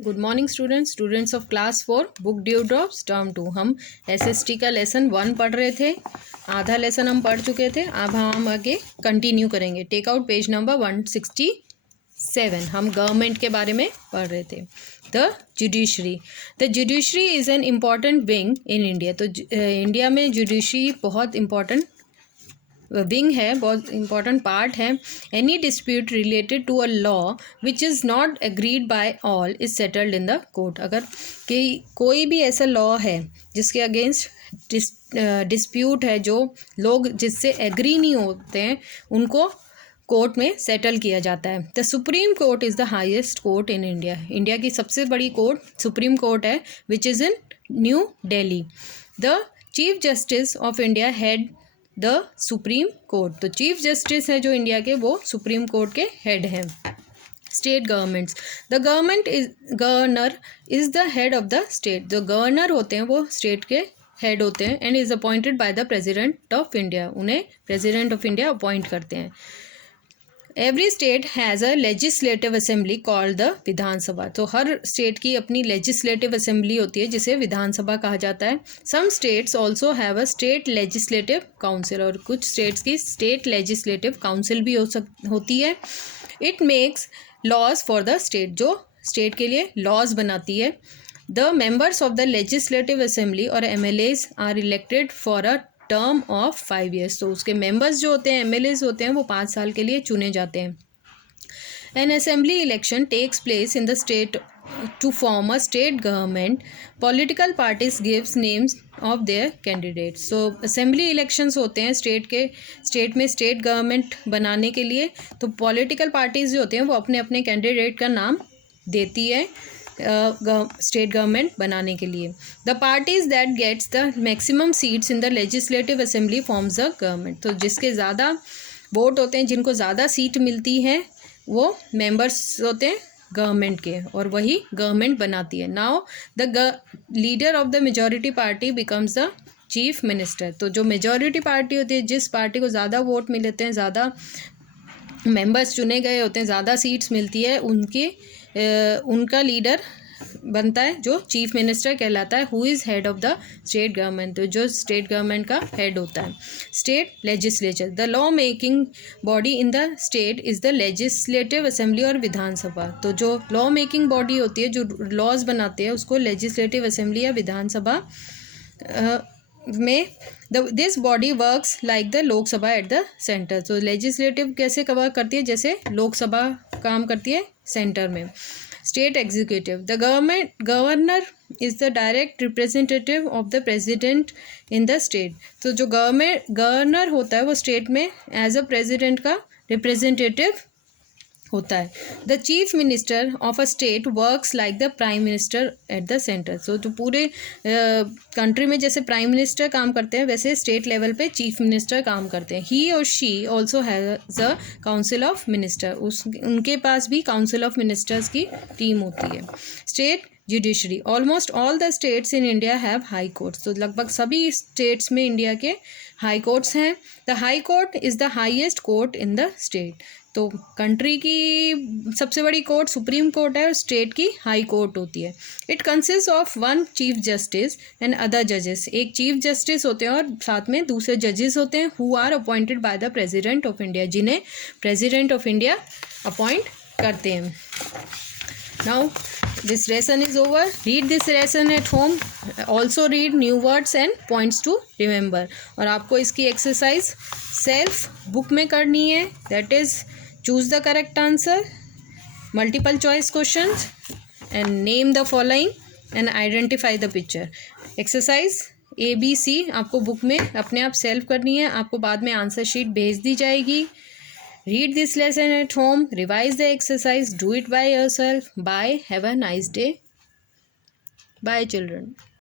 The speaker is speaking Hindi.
Good morning students of class 4 book due drops term 2। हम एसएसटी का लेसन 1 पढ़ रहे थे। आधा लेसन हम पढ़ चुके थे। अब हम आगे कंटिन्यू करेंगे। Take out page number 167। हम गवर्नमेंट के बारे में पढ़ रहे थे। The judiciary is an important wing in India. तो इंडिया में जुडिशरी बहुत इम्पॉर्टेंट विंग है, बहुत इंपॉर्टेंट पार्ट है। Any dispute related to a law which is not agreed by all is settled in the court. अगर कोई भी ऐसा लॉ है जिसके अगेंस्ट डिस्प्यूट है, जो लोग जिससे एग्री नहीं होते हैं, उनको कोर्ट में सेटल किया जाता है। The supreme court is the highest court in India. India की सबसे बड़ी कोर्ट सुप्रीम कोर्ट है, which is in new Delhi. The chief justice of India head the supreme court. तो चीफ जस्टिस है जो इंडिया के, वो सुप्रीम कोर्ट के हेड हैं। State governments, the governor is the head of the state. जो गवर्नर होते हैं वो स्टेट के हेड होते हैं। And is appointed by the president of India. उन्हें प्रेसिडेंट ऑफ इंडिया अपॉइंट करते हैं। Every state has a legislative assembly called the Vidhan Sabha. तो हर स्टेट की अपनी लेजिस्लेटिव असेंबली होती है जिसे विधानसभा कहा जाता है। Some states also have a state legislative council. और कुछ स्टेट्स की स्टेट लेजिस्लेटिव काउंसिल भी होती है। It makes laws for the state. जो स्टेट के लिए लॉज बनाती है। The members of the legislative assembly और MLAs are elected for a term of 5 years। तो उसके मेंबर्स जो होते हैं, MLAs होते हैं, वो 5 साल के लिए चुने जाते हैं। An assembly election takes place in the state to form a state government. Political parties gives names of their candidates. So assembly elections होते हैं स्टेट में स्टेट गवर्नमेंट बनाने के लिए। तो पॉलिटिकल पार्टीज जो होते हैं वो अपने अपने कैंडिडेट का नाम देती है स्टेट गवर्नमेंट बनाने के लिए। The parties that gets the maximum seats in the legislative assembly forms the government. तो जिसके ज़्यादा वोट होते हैं, जिनको ज़्यादा सीट मिलती है, वो मेंबर्स होते हैं गवर्नमेंट के, और वही गवर्नमेंट बनाती है। Now the leader of the majority party becomes the chief minister. तो जो मेजॉरिटी पार्टी होती है, जिस पार्टी को ज़्यादा वोट मिलते हैं, ज़्यादा मेंबर्स चुने गए होते हैं, ज़्यादा सीट्स मिलती है, उनका लीडर बनता है जो चीफ मिनिस्टर कहलाता है। Who is head of the state government. तो जो स्टेट गवर्नमेंट का हेड होता है। State legislature, the law making body in the state is the legislative assembly और विधानसभा। तो जो लॉ मेकिंग बॉडी होती है, जो लॉज बनाते हैं, उसको लेजिस्लेटिव असेंबली या विधानसभा में this body works like the Lok Sabha at the centre. तो लेजिस्लेटिव कैसे कवर करती है, जैसे लोकसभा काम करती है सेंटर में। State executive, the governor is the direct representative of the president in the state. तो जो गवर्नर होता है वो स्टेट में एज अ प्रेसिडेंट का रिप्रेजेंटेटिव होता है। The chief minister of a state works like the prime minister at the centre. सो जो पूरे कंट्री में जैसे प्राइम मिनिस्टर काम करते हैं, वैसे स्टेट लेवल पे चीफ मिनिस्टर काम करते हैं। ही और she also has a council of minister. उनके पास भी काउंसिल ऑफ मिनिस्टर्स की टीम होती है। State judiciary, almost all the states in India have high courts. तो लगभग सभी स्टेट्स में इंडिया के हाई कोर्ट्स हैं। The high court is the highest court in the state. तो कंट्री की सबसे बड़ी कोर्ट सुप्रीम कोर्ट है, और स्टेट की हाई कोर्ट होती है। It consist of 1 chief justice and other जजेस। एक चीफ जस्टिस होते हैं और साथ में दूसरे जजेस होते हैं, who are appointed by the president of India, जिन्हें प्रेसिडेंट ऑफ इंडिया अपॉइंट करते हैं। Now this lesson is over. Read this lesson at home. Also read new words and points to remember. और आपको इसकी एक्सरसाइज सेल्फ बुक में करनी है. That is choose the correct answer, multiple choice questions, and name the following and identify the picture. Exercise ABC आपको बुक में अपने आप सेल्फ करनी है. आपको बाद में आंसर शीट भेज दी जाएगी. Read this lesson at home. Revise the exercise. Do it by yourself. Bye. Have a nice day. Bye, children.